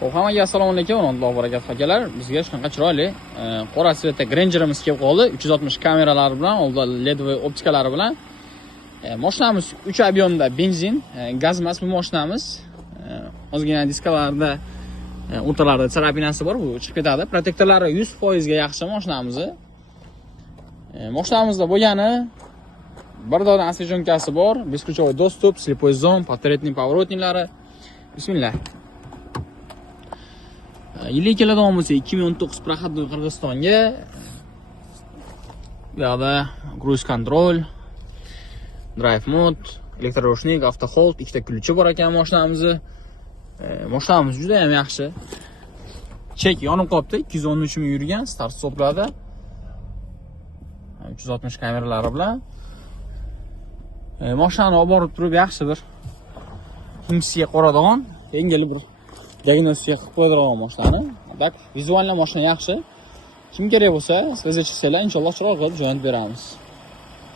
Xo'p, hammaga assalomu alaykum, Alloh barakat akalar. Bizga shunaqa chiroyli qora sveta Granger'imiz kelib qoldi. 360 kameralari bilan, oldida LED va optikalari bilan. Mashinamiz 3 объемda benzin, gaz emas bu mashinamiz. Ozgina diskalarda o'rtalarida tsarapinasi bor, bu chiqib ketadi. Protektorlari 100% ga yaxshi mashinamizni. Mashinamizda bo'lgani bir dona освещенкасы bor, бесключевой достуp, слепой зон, поворотный поворотниклari. Bismillah. Yillik keladigan bo'lsa 2019 проходной Qirg'izistonga. Bu yoqda cruise control, drive mode, elektrorushnik, avto hold, ikkita ключи bor ekan mashinamizda. Mashinamiz juda ham yaxshi. Chek yonib qolibdi, 213 ming yurgan, start stoplarda. 360 kameralari bilan. Mashinani olib borib turib yaxshi bir himsiga qoradigan, yengil bir diagnostika qilib qo'yadigan mashinani. Tak, vizual mashina yaxshi. Kim kerak bo'lsa, sizga chiqsanglar, inshaalloh chiroq qilib jo'natib beramiz.